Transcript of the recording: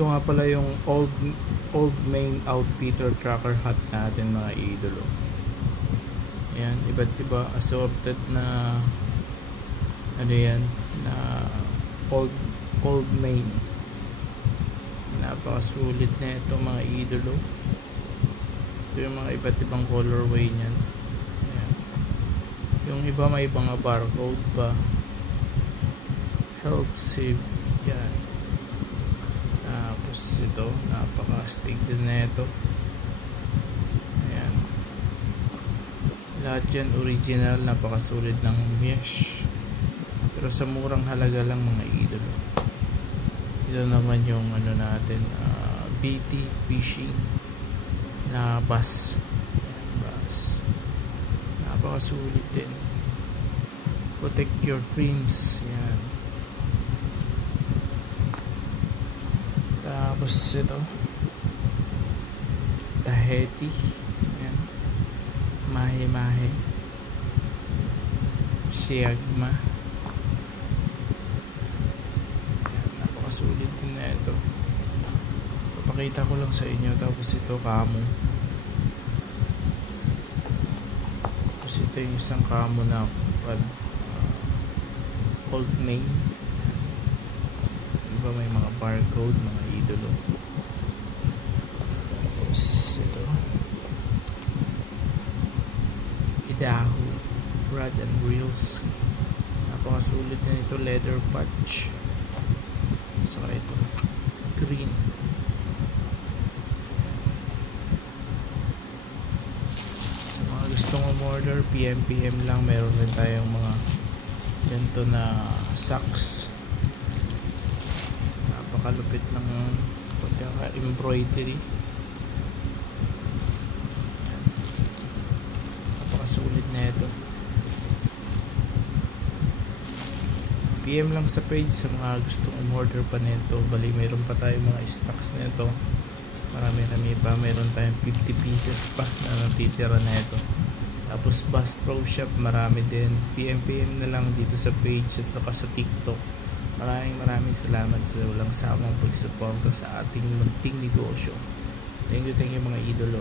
Ito nga pala yung old main outfitter tracker hat natin mga idolo. Ayan, iba't iba assorted na ano yan, na old main. Napakasulit na ito mga idolo. Ito yung mga iba't ibang colorway niyan. Ayan. Yung iba may mga barcode pa. Help save. Yan. Tapos ito, napaka-astig din na ito. Ayan. Lahat yan original, napakasulit ng mesh. Pero sa murang halaga lang mga idolo. Ito naman yung ano natin, BT fishing na bass. Ayan, bass. Napakasulit din. Protect your dreams. Ayan. Tapos ito Tahiti. Ayan. Mahe Siagma. Ayan, napakasulit din na ito. Papakita ko lang sa inyo. Tapos ito camo. Tapos ito yung isang camo na old main. Diba may mga barcode mga idolo. Tapos ito Idaho rod and reels. Napakasulit na ito, leather patch. So ito green. Sa mga gustong umorder, PM lang. Meron rin tayong mga ganito na socks. Napakalupit ng pagkaka-embroidery. Napakasulit na ito. PM lang sa page sa mga gustong umorder pa nito. Bali mayroon pa tayong mga stocks nito. Marami pa. Mayroon tayong 50 pieces pa na natitira na ito. Tapos Bass Pro Shop marami din. PM na lang dito sa page at saka sa TikTok. Maraming salamat sa walang samang pagsuporta sa ating munting negosyo. Thank you mga idolo.